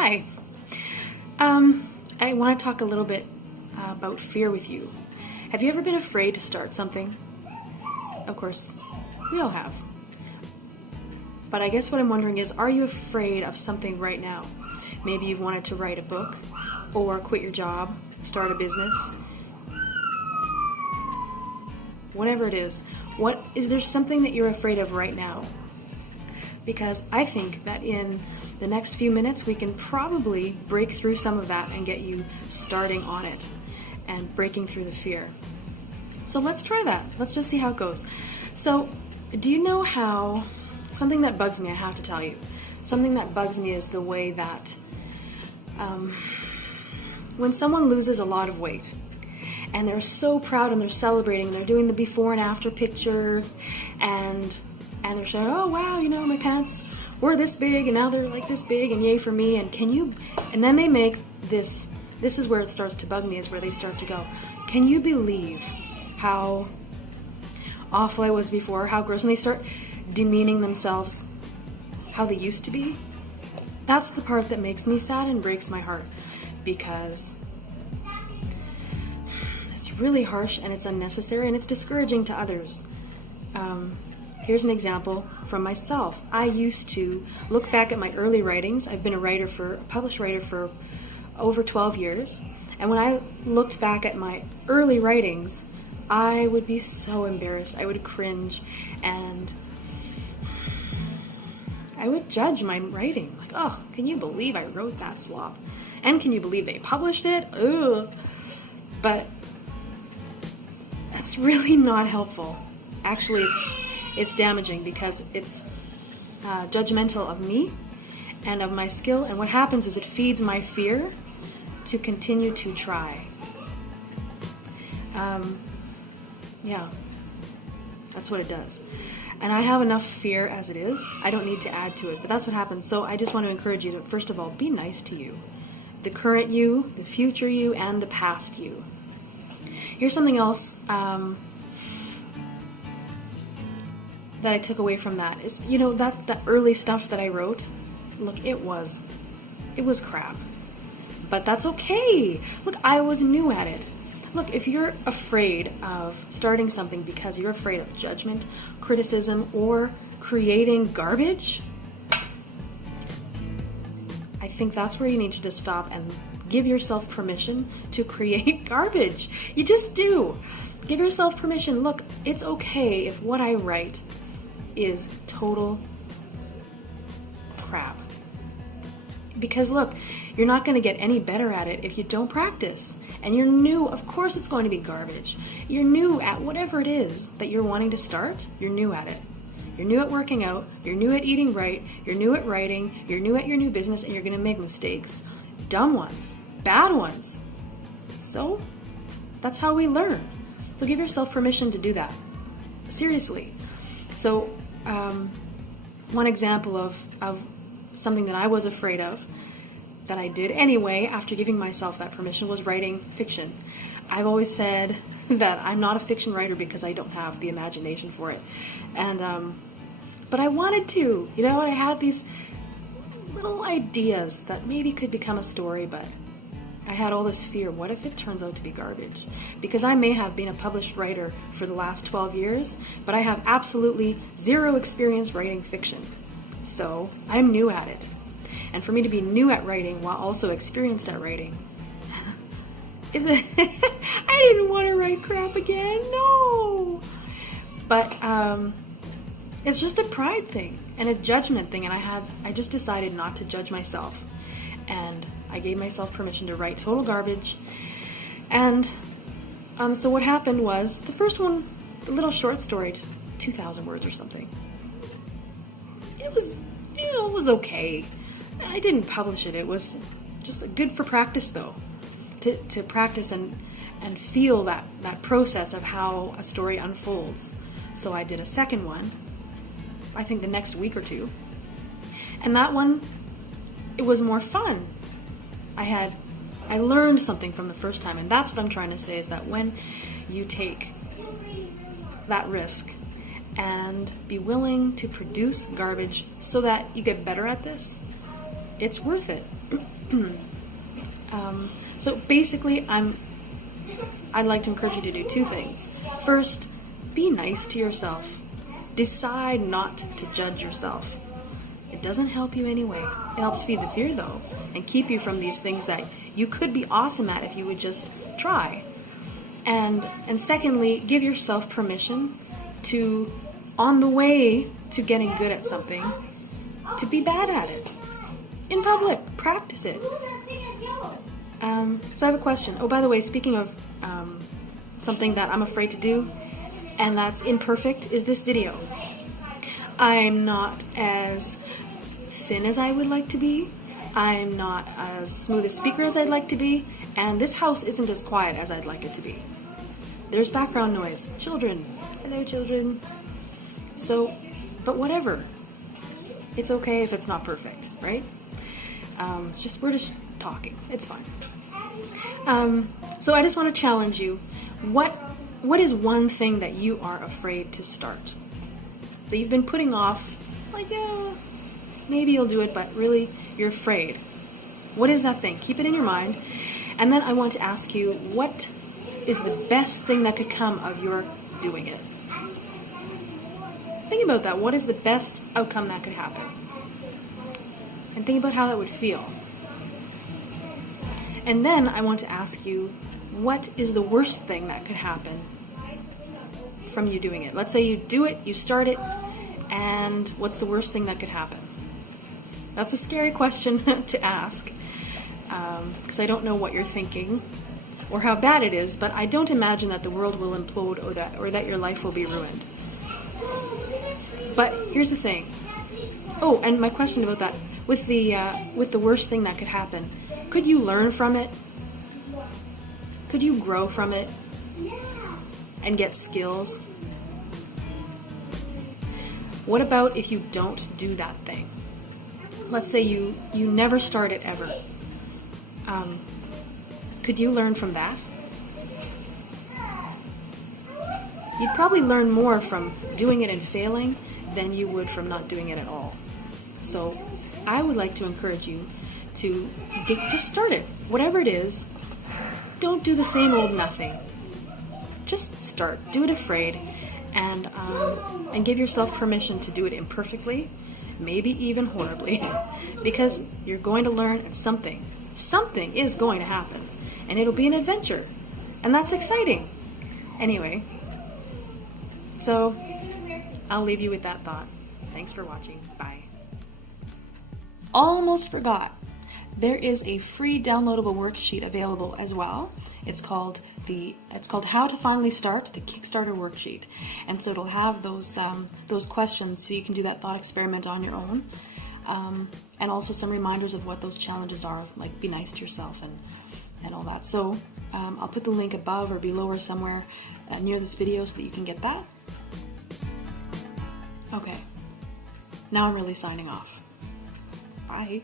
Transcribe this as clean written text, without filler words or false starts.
Hi. I want to talk a little bit about fear with you. Have you ever been afraid to start something? Of course, we all have. But I guess what I'm wondering is, are you afraid of something right now? Maybe you've wanted to write a book, or quit your job, start a business. Whatever it is, is there something that you're afraid of right now? Because I think that in the next few minutes we can probably break through some of that and get you starting on it and breaking through the fear. So let's try that. Let's just see how it goes. So, do you know how, something that bugs me, I have to tell you, something that bugs me is the way that when someone loses a lot of weight, and they're so proud and they're celebrating, they're doing the before and after picture, and they're saying, oh wow, you know, my pants were this big and now they're like this big and yay for me, and then they make this is where it starts to bug me, is where they start to go, can you believe how awful I was before, how gross, and they start demeaning themselves, how they used to be. That's the part that makes me sad and breaks my heart, because it's really harsh and it's unnecessary and it's discouraging to others. Here's an example from myself. I used to look back at my early writings. I've been a published writer for over 12 years. And when I looked back at my early writings, I would be so embarrassed. I would cringe and I would judge my writing. Like, oh, can you believe I wrote that slop? And can you believe they published it? Ugh. But that's really not helpful. Actually, it's damaging, because it's judgmental of me and of my skill, and what happens is it feeds my fear to continue to try. Yeah, that's what it does. And I have enough fear as it is. I don't need to add to it, but that's what happens. So I just want to encourage you to, first of all, be nice to you. The current you, the future you, and the past you. Here's something else that I took away from that is, you know, that early stuff that I wrote, look, it was crap. But that's okay. Look, I was new at it. Look, if you're afraid of starting something because you're afraid of judgment, criticism, or creating garbage, I think that's where you need to just stop and give yourself permission to create garbage. You just do. Give yourself permission. Look, it's okay if what I write is total crap. Because look, you're not going to get any better at it if you don't practice. And you're new, of course it's going to be garbage. You're new at whatever it is that you're wanting to start, you're new at it. You're new at working out, you're new at eating right, you're new at writing, you're new at your new business, and you're going to make mistakes. Dumb ones, bad ones. So, that's how we learn. So give yourself permission to do that. Seriously. So, one example of something that I was afraid of, that I did anyway after giving myself that permission, was writing fiction. I've always said that I'm not a fiction writer because I don't have the imagination for it. And but I wanted to, you know, I had these little ideas that maybe could become a story, but I had all this fear. What if it turns out to be garbage? Because I may have been a published writer for the last 12 years, but I have absolutely zero experience writing fiction. So I'm new at it. And for me to be new at writing while also experienced at writing, I didn't want to write crap again, no. But it's just a pride thing and a judgment thing, and I just decided not to judge myself, and I gave myself permission to write total garbage. And so what happened was, the first one, the little short story, just 2,000 words or something. It was okay. I didn't publish it. It was just good for practice, though, to practice and feel that process of how a story unfolds. So I did a second one, I think the next week or two, and that one, it was more fun. I learned something from the first time, and that's what I'm trying to say, is that when you take that risk and be willing to produce garbage so that you get better at this, it's worth it. So basically, I'd like to encourage you to do two things. First, be nice to yourself. Decide not to judge yourself. It doesn't help you anyway. It helps feed the fear, though, and keep you from these things that you could be awesome at if you would just try. And secondly, give yourself permission to, on the way to getting good at something, to be bad at it. In public, practice it. So I have a question. Oh, by the way, speaking of something that I'm afraid to do, and that's imperfect, is this video. I'm not as thin as I would like to be. I'm not as smooth a speaker as I'd like to be. And this house isn't as quiet as I'd like it to be. There's background noise. Children. Hello, children. So, but whatever. It's okay if it's not perfect, right? We're just talking. It's fine. So I just want to challenge you. What is one thing that you are afraid to start? That you've been putting off, like, yeah, maybe you'll do it, but really you're afraid. What is that thing? Keep it in your mind. And then I want to ask you, what is the best thing that could come of your doing it? Think about that. What is the best outcome that could happen? And think about how that would feel. And then I want to ask you, what is the worst thing that could happen from you doing it? Let's say you do it, you start it, and what's the worst thing that could happen? That's a scary question to ask, because I don't know what you're thinking or how bad it is, but I don't imagine that the world will implode or that your life will be ruined. But here's the thing. Oh, and my question about that, with the worst thing that could happen, could you learn from it? Could you grow from it and get skills? What about if you don't do that thing? Let's say you never start it ever. Could you learn from that? You'd probably learn more from doing it and failing than you would from not doing it at all. So I would like to encourage you to just start it. Whatever it is, don't do the same old nothing. Just start. Do it afraid, and give yourself permission to do it imperfectly, maybe even horribly, because you're going to learn, and something is going to happen, and it'll be an adventure, and that's exciting. Anyway, so I'll leave you with that thought. Thanks for watching. Bye. Almost forgot. There is a free downloadable worksheet available as well. It's called How to Finally Start, the Kickstarter worksheet. And so it'll have those questions so you can do that thought experiment on your own. And also some reminders of what those challenges are, like be nice to yourself and all that. So I'll put the link above or below or somewhere near this video so that you can get that. Okay, now I'm really signing off. Bye.